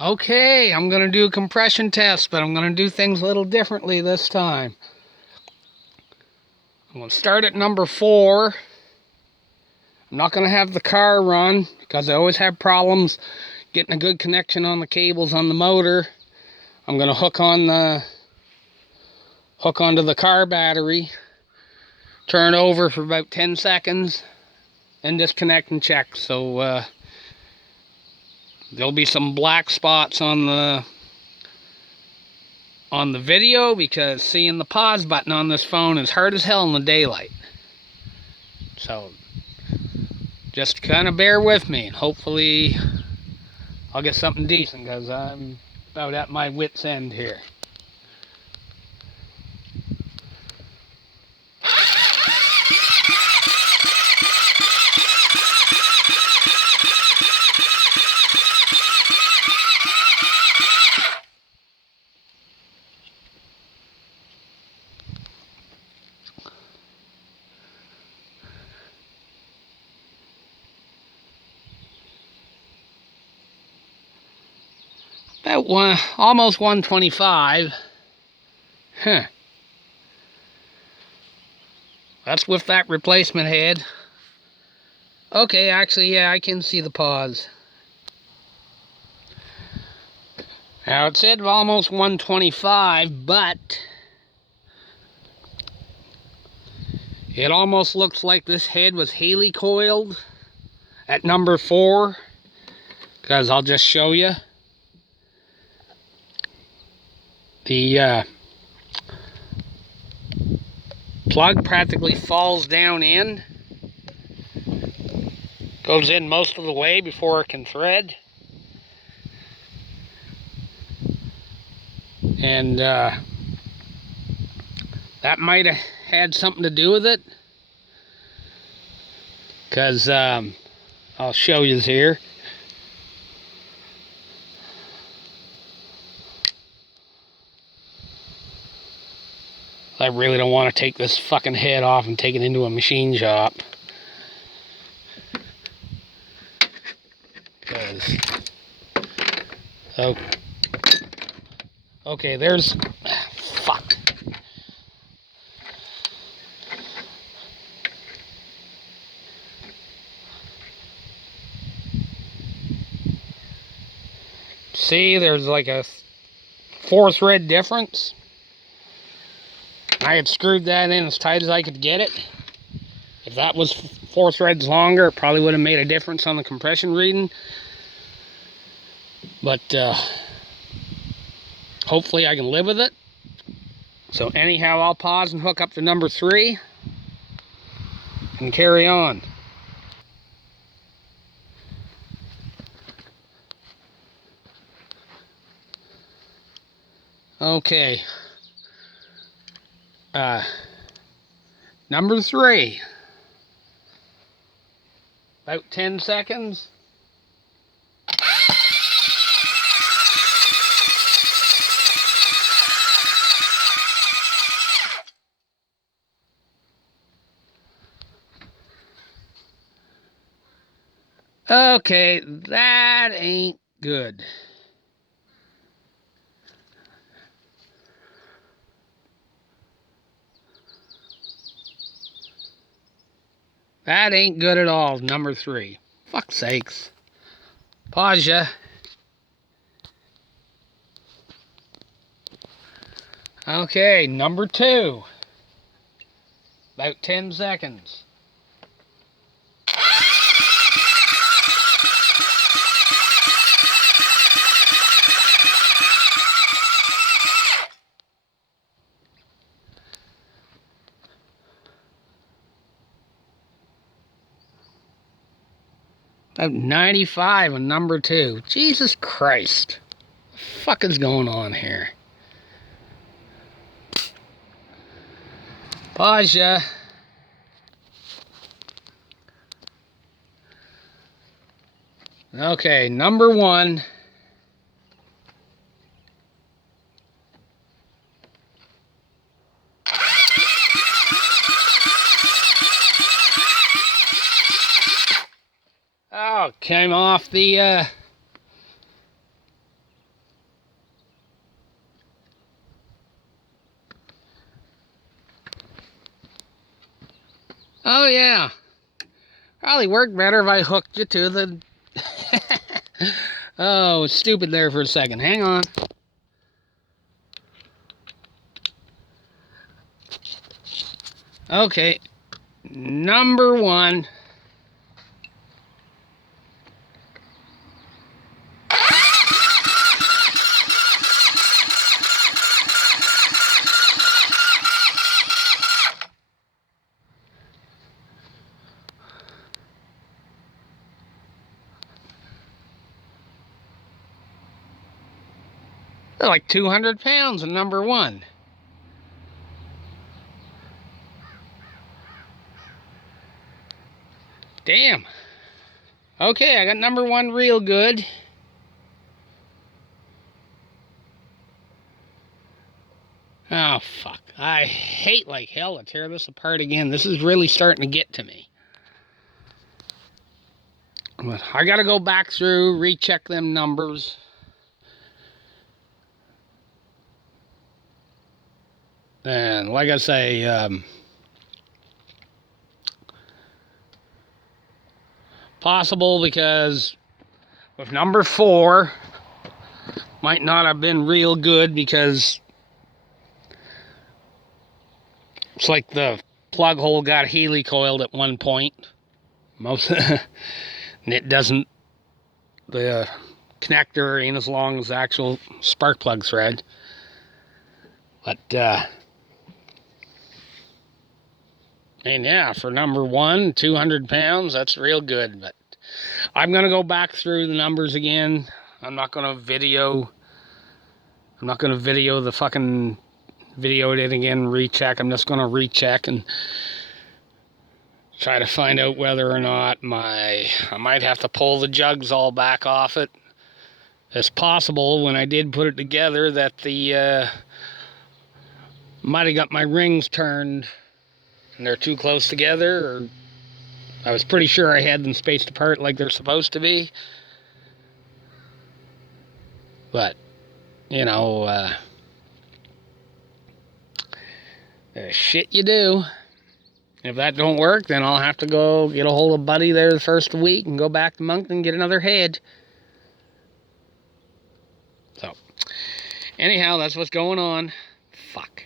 Okay, I'm going to do a compression test, but I'm going to do things a little differently this time. I'm going to start at number 4. I'm not going to have the car run because I always have problems getting a good connection on the cables on the motor. I'm going to hook onto the car battery, turn over for about 10 seconds, and disconnect and check. So there'll be some black spots on the video because seeing the pause button on this phone is hard as hell in the daylight. So just kind of bear with me, and hopefully I'll get something decent because I'm about at my wit's end here. About almost 125. Huh. That's with that replacement head. Okay, actually, yeah, I can see the pause. Now, it said almost 125, but it almost looks like this head was Haley coiled at number 4, because I'll just show you. The plug practically falls down in, goes in most of the way before it can thread, and that might have had something to do with it, because I'll show you here. I really don't want to take this fucking head off and take it into a machine shop. Oh, okay, there's... Fuck. See, there's like a 4 thread difference. I had screwed that in as tight as I could get it. If that was 4 threads longer, it probably would have made a difference on the compression reading. But hopefully I can live with it. So anyhow, I'll pause and hook up to number 3 and carry on. Okay. Number 3. About 10 seconds. Okay, that ain't good. That ain't good at all, number 3. Fuck's sakes. Pause ya. Okay, number 2. About 10 seconds. About 95 on number 2. Jesus Christ. What the fuck is going on here? Pause ya. Okay, number 1. Oh, came off the Oh, yeah. Probably worked better if I hooked you to the... Oh, stupid there for a second. Hang on. Okay. Number one. They're like 200 pounds in number one. Damn. Okay, I got number one real good. Oh, fuck. I hate like hell to tear this apart again. This is really starting to get to me. I gotta go back through, recheck them numbers. And like I say, possible because with number 4 might not have been real good because it's like the plug hole got helicoiled at one point. And it doesn't, the connector ain't as long as the actual spark plug thread. But and yeah, for number 1, 200 pounds, that's real good. But I'm going to go back through the numbers again. I'm not going to video the fucking video it again, recheck. I'm just going to recheck and try to find out whether or not I might have to pull the jugs all back off it. It's possible when I did put it together that the might have got my rings turned and they're too close together, or I was pretty sure I had them spaced apart like they're supposed to be. But, you know, shit you do. If that don't work, then I'll have to go get a hold of Buddy there the first week and go back to Moncton and get another head. So, anyhow, that's what's going on. Fuck.